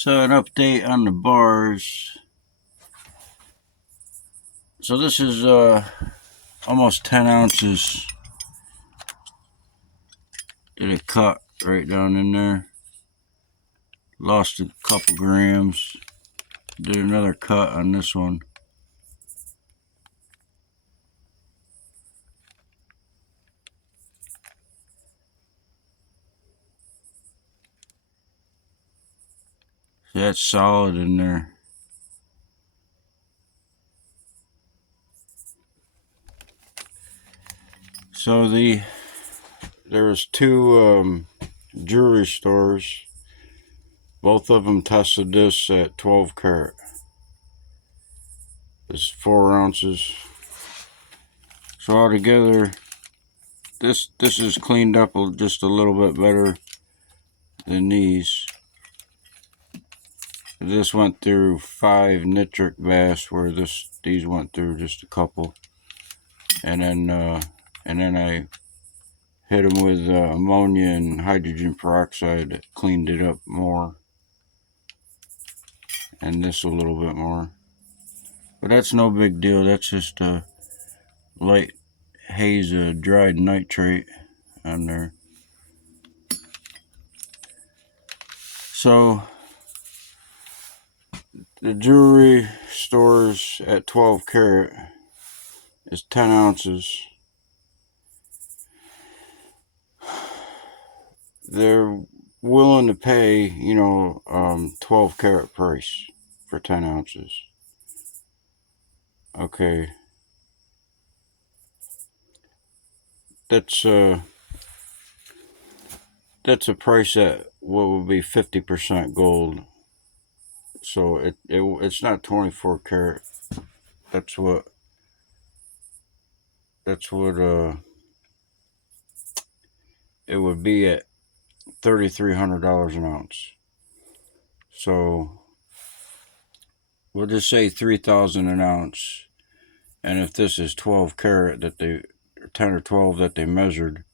So an update on the bars. So this is almost 10 ounces. Did a cut right down in there. Lost a couple grams. Did another cut on this one. So that's solid in there. So there was two jewelry stores. Both of them tested this at 12 karat. It's 4 ounces. So altogether, this is cleaned up just a little bit better than these. This went through 5 nitric baths, where these went through just a couple, and then I hit them with ammonia and hydrogen peroxide that cleaned it up more, and this a little bit more. But that's no big deal. That's just a light haze of dried nitrate on there. So the jewelry stores at 12 karat is 10 ounces. They're willing to pay, 12 karat price for 10 ounces. Okay. That's a price at what would be 50% gold. So it's not 24 karat. That's what it would be at $3,300 an ounce. So we'll just say 3,000 an ounce. And if this is 12 karat that they, or 10 or 12 that they measured,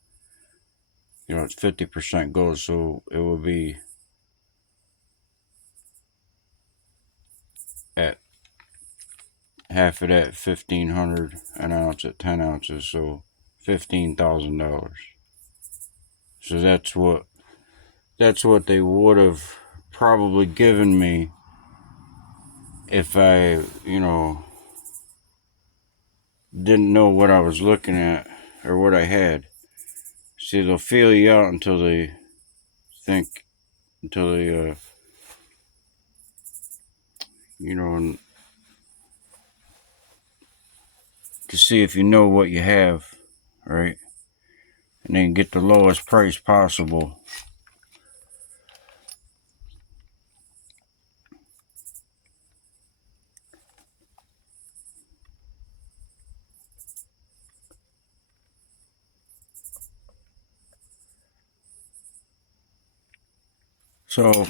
it's 50% gold, so it will be at half of that, $1,500 an ounce at 10 ounces, so $15,000. So that's what they would have probably given me if I, didn't know what I was looking at or what I had. See, they'll feel you out until they to see if you know what you have, right? And then get the lowest price possible. So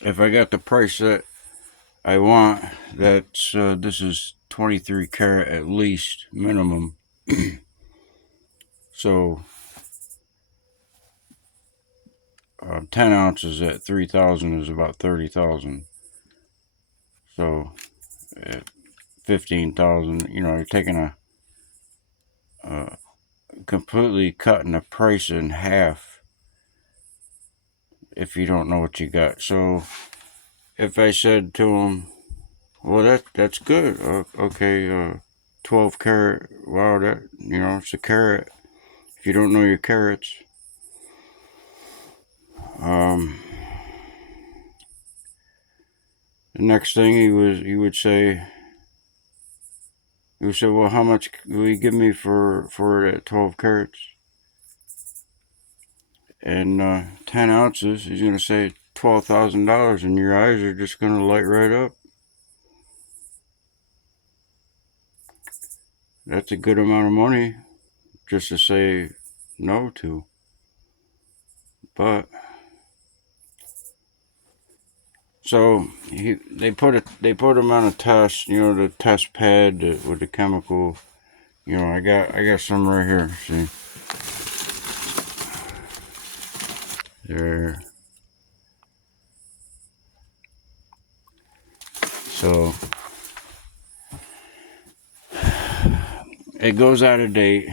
if I got the price that I want, that's this is 23 karat at least minimum. So 10 ounces at 3,000 is about 30,000. So at 15,000, you're taking a completely cutting the price in half if you don't know what you got. So if I said to them, well, that's good. Okay, 12 karat. Wow, that it's a carat. If you don't know your carats, the next thing he would say, well, how much will you give me for it at 12 carats? And 10 ounces, he's gonna say $12,000, and your eyes are just gonna light right up. That's a good amount of money just to say no to. But so they put him on a test, the test pad with the chemical. I got some right here. See, there. So it goes out of date.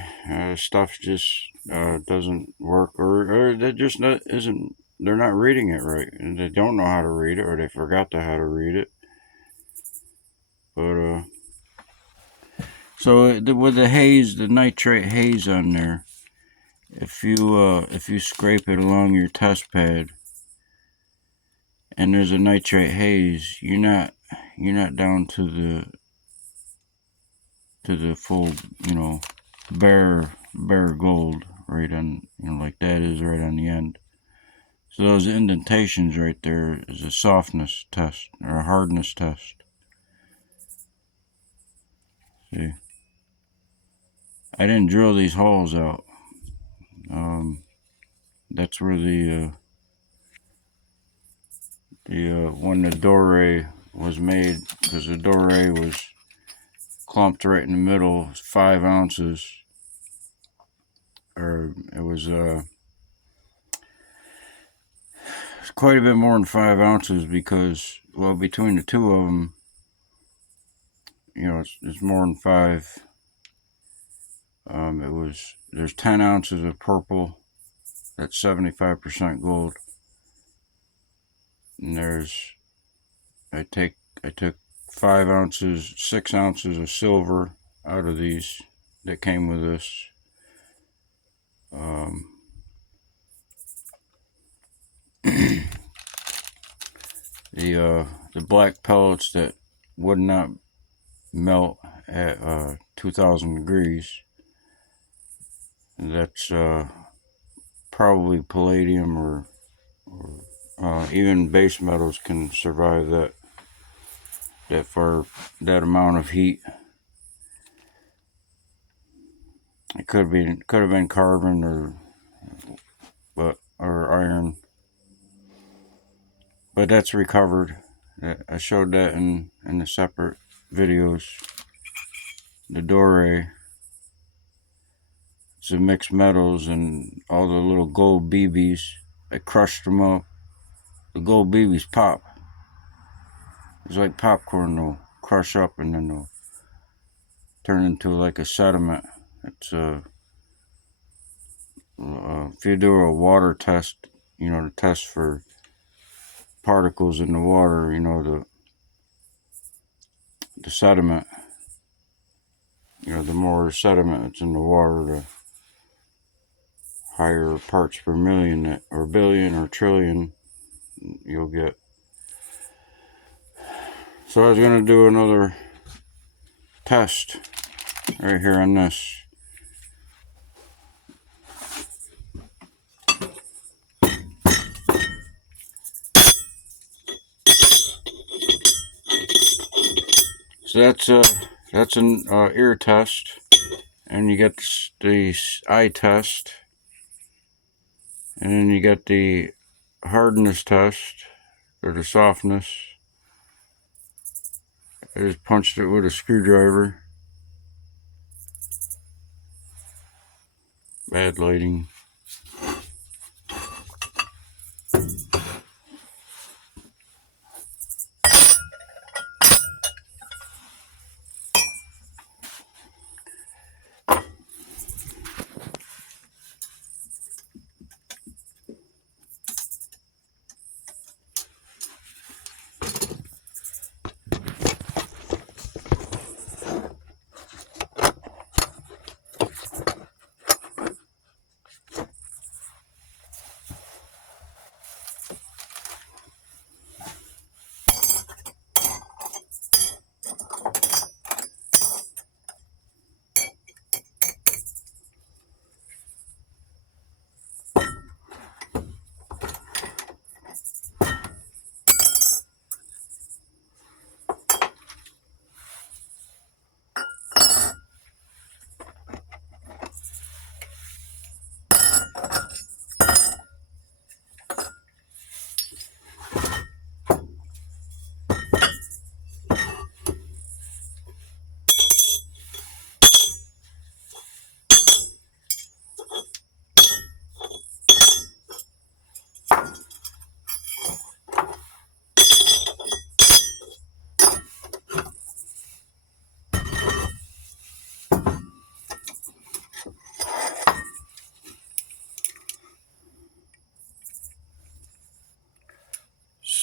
Stuff just doesn't work, or that just isn't. They're not reading it right, and they don't know how to read it, or they forgot how to read it. But so with the haze, the nitrate haze on there, if you scrape it along your test pad, and there's a nitrate haze, you're not down to the full, bare gold right on, like that is right on the end. So those indentations right there is a softness test or a hardness test. See, I didn't drill these holes out. That's where when the doré was made, because the doré was clumped right in the middle, 5 ounces, or it was quite a bit more than 5 ounces, because, well, between the two of them, it's more than 5. There's 10 ounces of purple, that's 75% gold, and I took 5 ounces, 6 ounces of silver out of these that came with this. The black pellets that would not melt at 2,000 degrees. That's probably palladium, or even base metals can survive that for that amount of heat. It could have been carbon or iron, but that's recovered. I showed that in the separate videos. The doré, it's the mixed metals and all the little gold BBs. I crushed them up. The gold BBs pop. It's like popcorn. They'll crush up and then they'll turn into like a sediment. It's if you do a water test, to test for particles in the water, the sediment, the more sediment that's in the water, the higher parts per million or billion or trillion you'll get. So I was going to do another test right here on this. So that's an ear test, and you get the eye test, and then you get the hardness test, or the softness. I just punched it with a screwdriver. Bad lighting.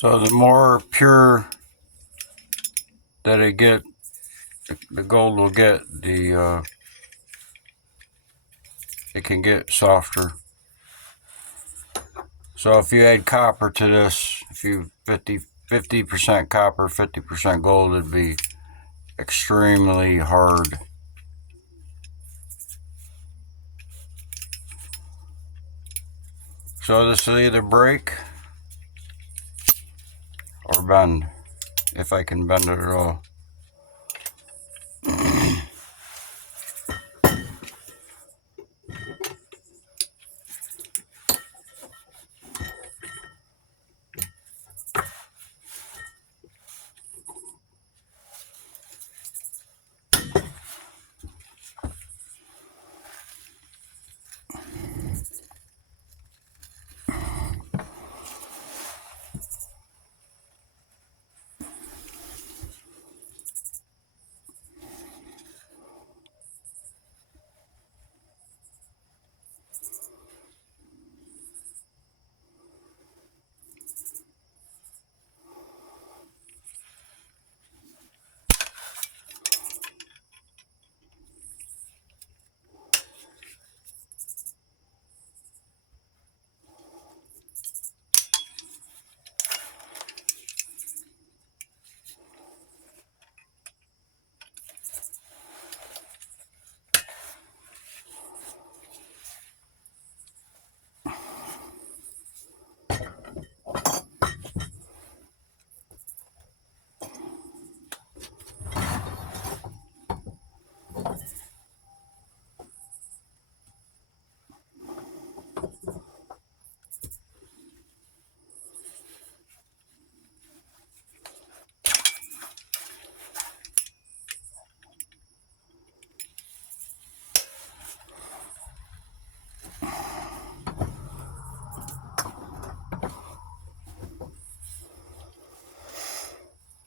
So the more pure that it get, the gold will get, it can get softer. So if you add copper to this, if you 50% copper, 50% gold, it'd be extremely hard. So this will either break or bend, if I can bend it at all.